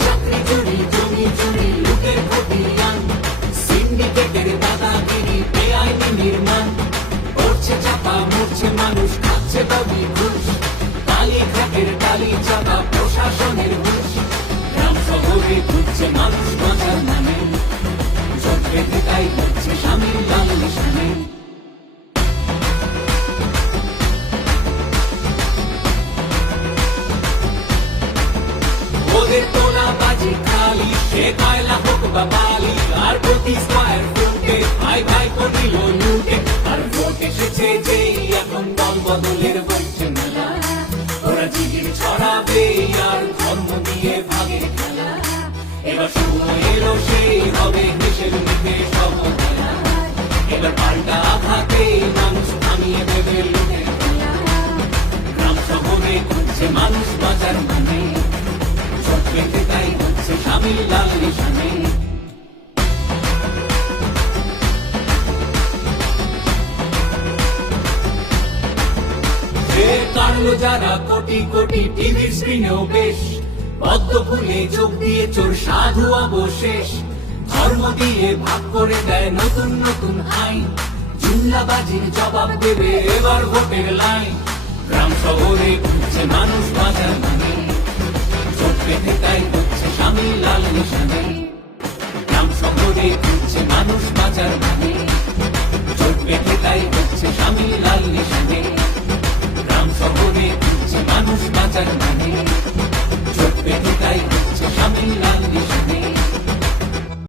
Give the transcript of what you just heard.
চাকরি চুরি জমি চুরি লুটের খতিয়ান সিন্ডিকেটের দাদাগিরি বেআইনি নির্মাণ করছে চাপা মরছে মানুষ খাচ্ছে দাবি ঘুষ কয়লা হোক বা বালি আর প্রতি স্কয়ার ফুটে ভাই ভাই করিল লুটে। আর এসেছে যেই এখন দল বদলের বইছে মেলা। ওরা জিগির ছড়াবে আর ধর্ম দিয়ে ভাগে খেলা। এবার সময় এলো সেই হবে দেশের সব এবার পাল্টা আঘাতে মানুষ থামিয়ে দেবে লুটে গ্রাম শহরে মানুষ বাজার মানে। চোখ তাই হচ্ছে স্বামীর লাল নিশানে। কাটলো যারা কোটি কোটি টিভির স্ক্রিনেও বেশ। পদ্ম ফুলে চোখ দিয়ে চোর সাধু অবশেষ। ধর্ম দিয়ে ভাগ করে দেয় নতুন নতুন আইন। জুমলাবাজির জবাব দেবে এবার ভোটের লাইন। গ্রাম শহরে ঘুরছে মানুষ বাজার মানে। চোখ রেখে তাই স্বামী লাল নিশানে। গ্রাম শহরে ঘুরছে মানুষ বাজার মানে।